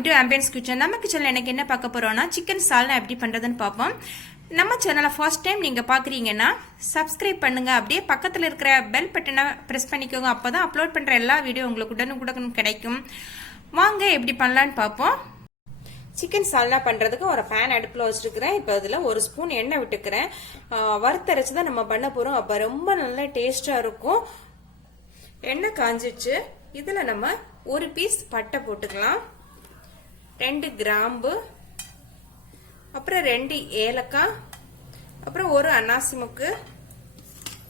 Welcome to ambience kitchen. நம்ம கிச்சனில் எனக்கு என்ன பார்க்க போகிறோம்னா சிக்கன் சால்னா எப்படி பண்ணுறதுன்னு பார்ப்போம். நம்ம சேனலை ஃபர்ஸ்ட் டைம் நீங்கள் பார்க்குறீங்கன்னா சப்ஸ்கிரைப் பண்ணுங்கள். அப்படியே பக்கத்தில் இருக்கிற பெல் பட்டனை ப்ரெஸ் பண்ணிக்கோங்க. அப்போ தான் அப்லோட் பண்ணுற எல்லா வீடியோ உங்களுக்கு உடனுக்குடன் கிடைக்கும். வாங்க எப்படி பண்ணலான்னு பார்ப்போம். சிக்கன் சால்னா பண்ணுறதுக்கு ஒரு பேன் அடுப்பில் வச்சுருக்கிறேன். இப்போ அதில் ஒரு ஸ்பூன் எண்ணெய் விட்டுக்கிறேன். வறுத்தரைச்சி தான் நம்ம பண்ண போகிறோம். அப்போ ரொம்ப நல்லா டேஸ்ட்டாக இருக்கும். எண்ணெய் காஞ்சிச்சு. இதில் நம்ம ஒரு பீஸ் பட்டை போட்டுக்கலாம், 2 கிராம்பு, அப்புறம் 2 ஏலக்காய், அப்புறம் ஒரு அன்னாசி முக்கு,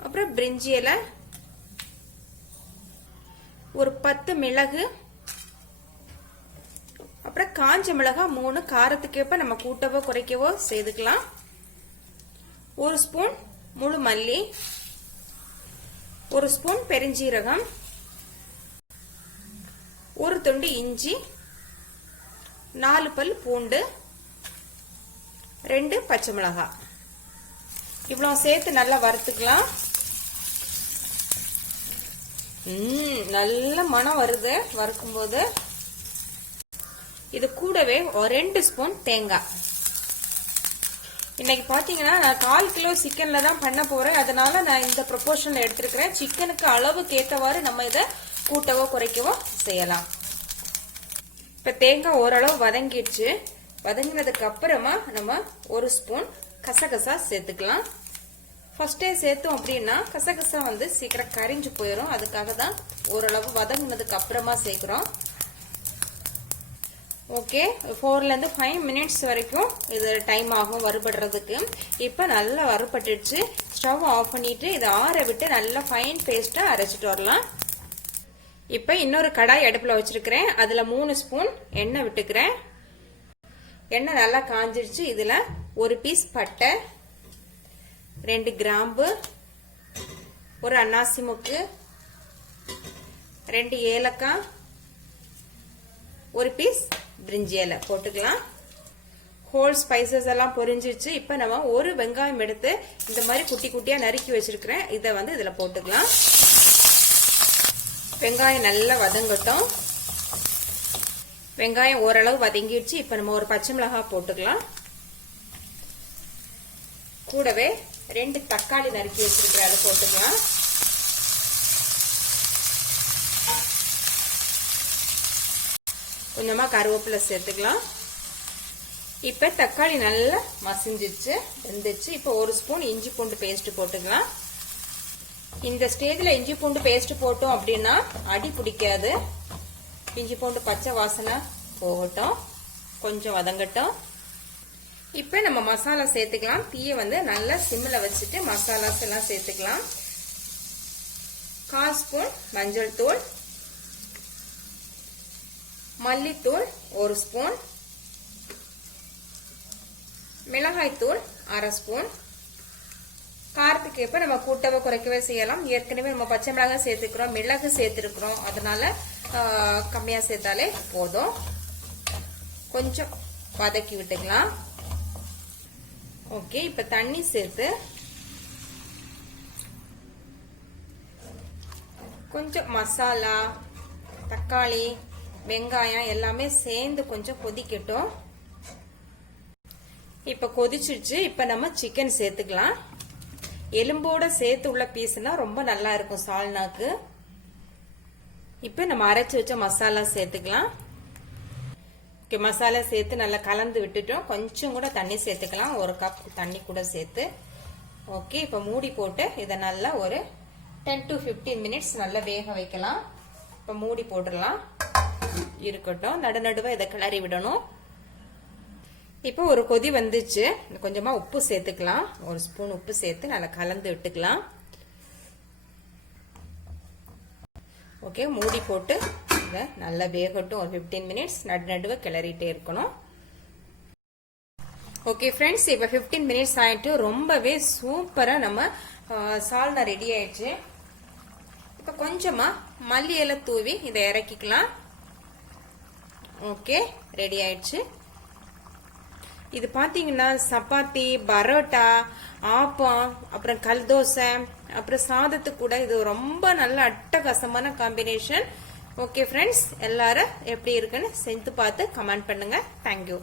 அப்புறம் பிரிஞ்சி இலை, ஒரு 10 மிளகு, அப்புறம் காஞ்ச மிளகாய் 3, காரத்துக்கேற்ப நம்ம கூட்டவோ குறைக்கவோ செய்துக்கலாம். ஒரு ஸ்பூன் முழு மல்லி, ஒரு ஸ்பூன் பெருஞ்சீரகம், ஒரு துண்டு இஞ்சி, 4 பல் பூண்டு, 2 பச்சை மிளகாய். இவ்வளவு சேர்த்து நல்லா வறுத்துக்கலாம். நல்ல மனம் வருது வறுக்கும் போது. இது கூடவே ஒரு 2 ஸ்பூன் தேங்காய். இன்னைக்கு பாத்தீங்கன்னா நான் 1/4 கிலோ சிக்கன்ல தான் பண்ண போறேன். அதனால நான் இந்த ப்ரொபோர்ஷன்ல எடுத்திருக்கிறேன். சிக்கனுக்கு அளவுக்கு ஏற்றவாறு நம்ம இதை கூட்டவோ குறைக்கவோ செய்யலாம். இப்ப தேங்காய் ஓரளவு வதங்கிடுச்சு. வதங்கினதுக்கு அப்புறமா நம்ம ஒரு ஸ்பூன் கசகசா சேர்த்துக்கலாம். ஃபர்ஸ்டே சேர்த்தோம் அப்படின்னா கசகசா சீக்கிரம் கரிஞ்சு போயிடும். அதுக்காக தான் ஓரளவு வதங்கினதுக்கு அப்புறமா சேர்க்கிறோம். ஓகே, 4ல இருந்து 5 மினிட்ஸ் வரைக்கும் இது டைம் ஆகும் வறுபடுறதுக்கு. இப்ப நல்லா வறுபட்டுடுச்சு. ஸ்டவ் ஆஃப் பண்ணிட்டு இதை ஆற விட்டு நல்லா ஃபைன் பேஸ்டா அரைச்சிட்டு வரலாம். இப்ப இன்னொரு கடாய் அடுப்புல வச்சிருக்கிறேன். அதுல 3 ஸ்பூன் எண்ணெய் விட்டுக்கிறேன். எண்ணெய் நல்லா காஞ்சிடுச்சு. இதுல ஒரு பீஸ் பட்டை, 2 கிராம்பு, ஒரு அன்னாசி முக்கு, 2 ஏலக்காய், ஒரு பீஸ் பிரிஞ்சி இலை போட்டுக்கலாம். ஹோல் ஸ்பைசஸ் எல்லாம் பொரிஞ்சிச்சு. இப்ப நம்ம ஒரு வெங்காயம் எடுத்து இந்த மாதிரி குட்டி குட்டியா நறுக்கி வச்சிருக்கிறேன். இதை இதுல போட்டுக்கலாம். வெங்காயம் நல்லா வதங்கட்டும். வெங்காயம் ஓரளவு வதங்கிடுச்சு. இப்ப நம்ம ஒரு பச்சை மிளகாய் போட்டுக்கலாம். கூடவே 2 தக்காளி நறுக்கி வச்சிருக்கிற அதை போட்டுக்கலாம். கொஞ்சமா கருவேப்பிலை சேர்த்துக்கலாம். இப்ப தக்காளி நல்லா மசிஞ்சிச்சு, வெந்துச்சு. இப்ப ஒரு ஸ்பூன் இஞ்சி பூண்டு பேஸ்ட் போட்டுக்கலாம். இந்த ஸ்டேஜ்ல இஞ்சி பூண்டு பேஸ்ட் போட்டோம் அப்படின்னா அடி பிடிக்காது. இஞ்சி பூண்டு பச்சை வாசனை போகட்டும், கொஞ்சம் வதங்கட்டும். இப்ப நம்ம மசாலா சேர்த்துக்கலாம். தீயை நல்லா சிம்ல வச்சுட்டு மசாலாஸ் எல்லாம் சேர்த்துக்கலாம். 1/4 ஸ்பூன் மஞ்சள் தூள், மல்லித்தூள் 1 ஸ்பூன், மிளகாய் தூள் 1/2 ஸ்பூன். காரத்துக்கு ஏற்ப நம்ம கூட்டவோ குறைக்கவே செய்யலாம். ஏற்கனவே நம்ம பச்சை மிளகாய் சேர்த்துக்கிறோம், மிளகு சேர்த்திருக்கிறோம். அதனால கம்மியா சேர்த்தாலே போதும். கொஞ்சம் வதக்கி விட்டுக்கலாம். ஓகே, இப்ப தண்ணி சேர்த்து கொஞ்சம் மசாலா, தக்காளி, வெங்காயம் எல்லாமே சேர்ந்து கொஞ்சம் கொதிக்கட்டும். இப்ப கொதிச்சிடுச்சு. இப்ப நம்ம சிக்கன் சேர்த்துக்கலாம். எலும்போட சேர்த்து உள்ள பீஸ்னா ரொம்ப நல்லா இருக்கும் சால்னாக்கு. இப்ப நம்ம அரைச்சு வச்ச மசாலா சேர்த்துக்கலாம். மசாலா சேர்த்து நல்லா கலந்து விட்டுட்டோம். கொஞ்சம் கூட தண்ணி சேர்த்துக்கலாம், 1 கப் தண்ணி கூட சேர்த்து. ஓகே, இப்ப மூடி போட்டு இதை நல்லா ஒரு 10 to 15 மினிட்ஸ் நல்லா வேக வைக்கலாம். இப்ப மூடி போட்டுடலாம். இருக்கட்டும். நடுநடுவா இதை கிளறி விடணும். இப்போ ஒரு கொதி வந்துச்சு. கொஞ்சமா உப்பு சேர்த்துக்கலாம். 1 ஸ்பூன் உப்பு சேர்த்து நல்லா கலந்து விட்டுக்கலாம். ஓகே, மூடி போட்டு இதை நல்லா வேகட்டும். ஒரு 15 மினிட்ஸ் நடுநடுவ கிளறிட்டே இருக்கணும். ஓகே ஃப்ரெண்ட்ஸ், இப்போ 15 மினிட்ஸ் ஆயிட்டு ரொம்பவே சூப்பரா நம்ம சால்னா ரெடி ஆயிடுச்சு. இப்போ கொஞ்சமா மல்லி இலை தூவி இதை இறக்கிக்கலாம். ஓகே, ரெடி ஆயிடுச்சு. இது பாத்தீங்கன்னா சப்பாத்தி, பரோட்டா, ஆப்பம், அப்புறம் கல் தோசை, அப்புறம் சாதத்துக்கு கூட இது ரொம்ப நல்ல அட்டகாசமான காம்பினேஷன். ஓகே ஃப்ரெண்ட்ஸ், எல்லாரும் எப்படி இருக்குன்னு செஞ்சு பார்த்து கமெண்ட் பண்ணுங்க. தேங்க்யூ.